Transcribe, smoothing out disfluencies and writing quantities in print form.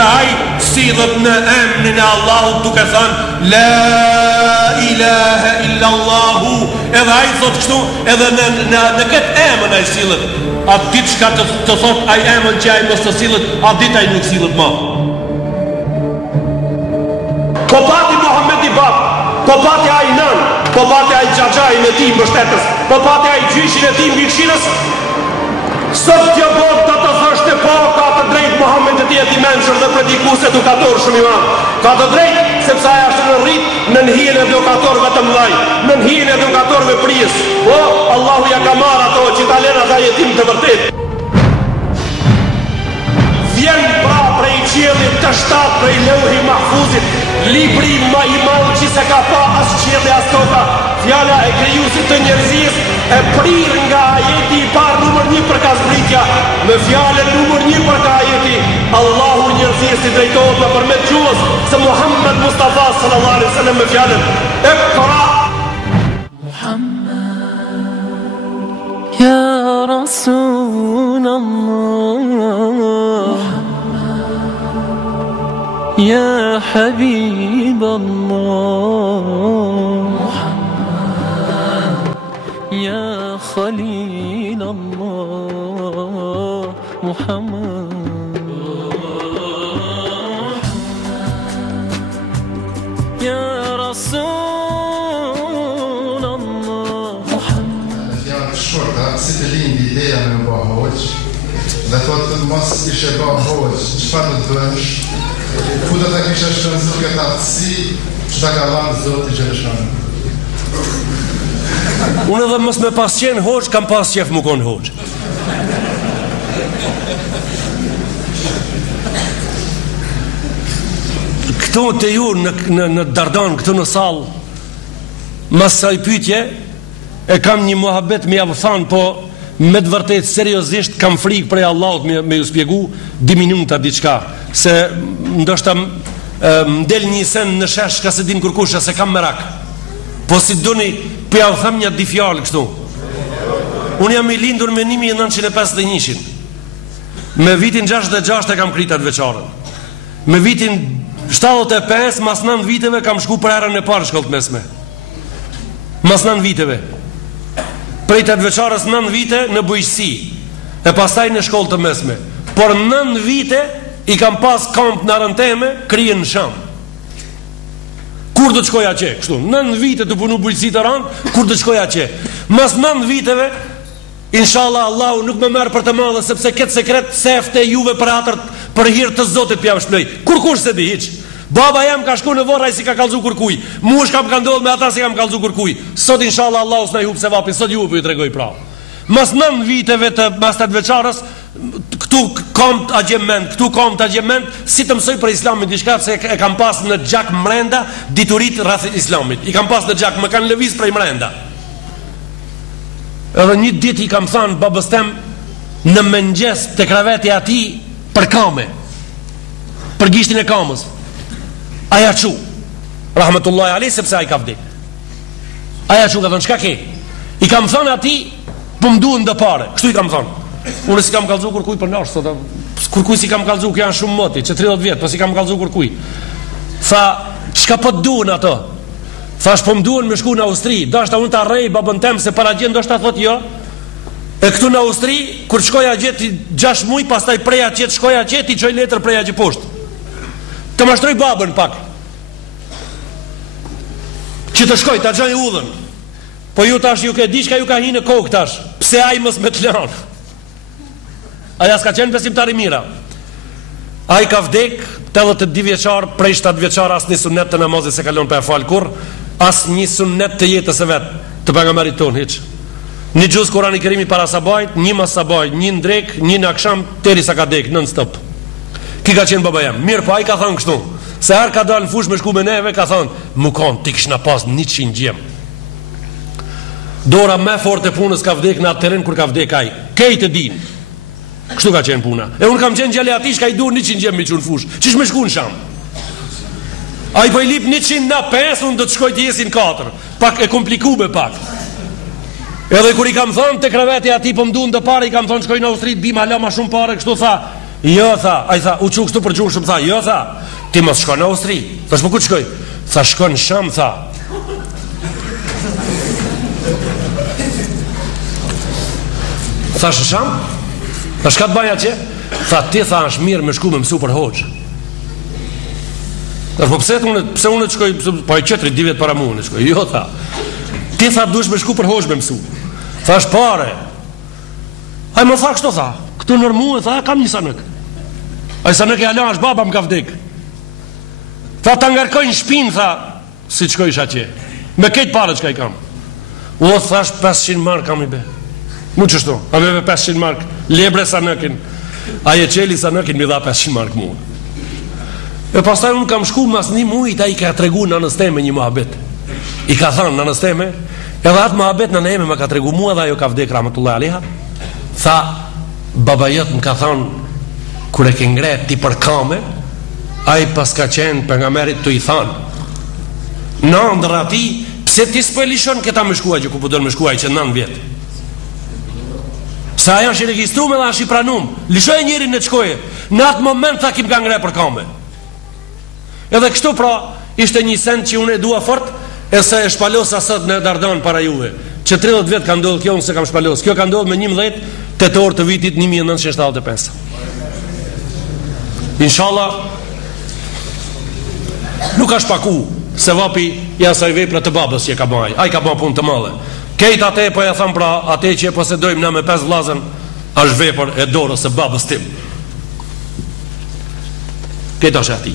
Edhe ai sillet në emrin e Allahut duke thënë La ilaha illa Allahu. Edhe ai thot kështu, edhe në këtë emër ai sillet. A ditë çka të thot ai emër që ai mos të sillet, a ditë ai nuk sillet më. Po pati Muhamedi bab, po pati ai nën, po pati ai xhaxhai me tim mbështetës, po pati ai gjyshin e tim vikshirës. Sot kjo botë do të thoshte po ka të drejtë Muhamedi të jetë i mençur dhe predikues edukator shumë i madh. Ka të drejtë sepse ai është në rrit në hijen e edukatorëve të mëdhenj, në hijen e edukatorëve prijes. Po Allahu ja ka marrë ato që ta lënë ata jetim të vërtetë. Vjen pra prej qiellit të shtatë prej Lauhi Mahfuzit, libri më i madh që se ka pa as qielli as toka, fjala e krijuesit të njerëzisë e prir nga ajeti i parë numër 1 për kasbritja, me fjalën numër 1 për ka ajeti, Allahu njerëzisë i drejtohet nëpërmjet gjuhës se Muhammed Mustafa sallallahu alaihi wasallam me fjalën Iqra Ya Rasulallah Ya Habiballah Ya Khalilallah Muhammad Ya Rasulallah shkurta, si të lindi ideja me më bëha hoq, dhe thotë mos ishe bëha hoq, çfarë do të bësh, ku do të kishe shënzu këtë aftësi, që ta ka dhanë Zoti që lëshonë. Unë edhe mos me pas qenë hoq, kam pas qef më konë hoq. Këtu të ju në Dardan, këtu në salë, mas sa i pytje, e kam një muhabet me javë thanë, po me të vërtet seriosisht kam frikë prej Allahut me ju spjegu 2 minuta diçka, se ndoshta m'del një sen në shesh ka se din kërkusha se kam merak, po si duni po ja u tham një 2 fjalë kështu. Unë jam i lindur me 1951, me vitin 66 e kam kritat veçarën, me vitin 75 mas 9 viteve kam shku për herën e parë shkollë mesme, mas 9 viteve, prej të veçarës 9 vite në bujqësi, e pastaj në shkollë të mesme, por 9 vite i kam pas kamp në arënteme, krije në sham. Kur do të shkoja që? Kështu, 9 vite të punu bujqësi të randë, kur do të shkoja që? Mas 9 viteve, inshallah Allahu nuk më merë për të madhe, sepse këtë sekret sefte juve për atër për hirë të Zotit pjam shplej. Kur se di hiq? Baba jam ka shku në vorra i si ka kalzu kërkuj, mush kam ka ndodhë me ata si kam kalzu kërkuj. Sot inshallah Allahu s'na i hub se vapin, sot juve për ju tregoj pra. Mas 9 viteve të mastat veçarës, këtu kam të agjement, si të mësoj për islamit diçka, se e kam pas në gjak mrenda diturit rreth islamit. I kam pas në gjak, më kanë lëviz prej mrenda. Edhe një dit i kam thanë babës tem në mëngjes të kraveti ati për kame, për gishtin e kamës. Aja qu rahmetullahi alej, sepse a i ka vdik. Aja qu ka thënë, qka ke? I kam thënë ati, po mduhen dhe pare. Kështu i kam thënë. Unë si kam kalzu kërkuj për nashtë, kërkuj si kam kalzu, kjo janë shumë moti, që 30 vjetë, po si kam kalzu kërkuj. Tha, qka po të duhen ato? Thash, po mduhen me shku në Austri, do ashta unë të arrej babën tem, se para gjenë do ashta thot jo. E këtu në Austri, kur shkoja gjeti 6 muj, pastaj preja qëtë shkoja qëtë, i qoj letër preja që poshtë. Të mashtroj babën pak, që të shkoj, të gjoj udhën. Po ju tash ju ke dishka, ju ka hi në kokë tash, pse aj mës me të lanë. Aja s'ka qenë besimtari mira. Aj ka vdek 82 vjeqar, prej 7 vjeqar, as një sunet të namazit se kalon për e falë kur, as një sunet të jetës e vetë, të pejgamberit ton, hiq. Një gjus Kurani Kerimi para sabajt, një mas sabajt, një ndrek, një në aksham, teri sa ka dek, non stop. Ki ka qenë baba jam. Mirë, po ai ka thënë kështu, se her ka dalë në fush me shku me neve, ka thënë, mu kanë, ti kishna pas 100 gjem. Dora me fort e punës ka vdek në atë teren kur ka vdek ai. Kejt e din. Kështu ka qenë puna. E unë kam qenë gjale ati shka i dur 100 gjem me qunë fush. Qish me shku në sham? A i po i lip 100 na 5, unë do të shkoj të jesin 4. Pak e komplikume pak. Edhe kur i kam thonë të kreveti ati po mdu në të pare, i kam thonë shkoj në Austri, bim hala ma shumë pare, kështu tha, Jo, tha, ai tha, u çu këtu për gjuhë shumë, tha, jo, tha, ti mos shkon në Austri. Thash, po ku shkoj? Tha, shkon në Sham, tha. Thash, Sham? Thash, ka të baja që? Tha, ti tha, është mirë me shku me mësu për hoxh. Thash, po pse unë të shkoj, po e qetri 2 vjet para mua unë shkoj. Jo, tha. Ti tha, duhesh me shku për hoxh me mësu. Thash, pare. Ai më tha kështu, tha. Këtu nër mua, tha, kam një sanëk. Ai sanëk e ala është baba më ka vdek. Tha, ta ngarkojnë shpinë, tha, si të shkojsh atje. Me këtë pare që ka i kam. O, thash, 500 mark kam i be. Mu qështu, a beve 500 mark, lebre sanëkin. A je qeli sanëkin, mi dha 500 mark mua. E pastaj unë kam shku mas një mujt, a i ka tregu në anësteme një muhabet. I ka thanë në anësteme, edhe atë muhabet në eme më ka tregu mua dhe ajo ka vdek rahmetullahi alaiha. Tha, baba jëtë më ka thanë, kur e ke ngret ti për kame, a i pas ka qenë për nga merit të i thanë, në ndër ati, pse ti s'po e lishon këta me shkuaj që ku përdojnë me shkuaj që 9 vjetë. Sa ajo është i registru me dhe është i pranum, lishoj njërin në të shkoje, në atë moment tha kim ka ngre për kame. Edhe kështu pra, ishte një send që unë e dua fort, e se e shpalos asët në Dardan para juve, që 30 vjetë ka ndodhë kjo unë se kam shpalos. Kjo ka ndodhë me 11 tetor të vitit 1975. Inshallah nuk ka shpaku se vapi i asaj vepre të babës që ka baj. Ai ka bën punë të madhe. Kejt atë po ja tham pra, atë që e posedojmë na me 5 vllazën, është vepër e dorës së babës tim. Këtë është ati.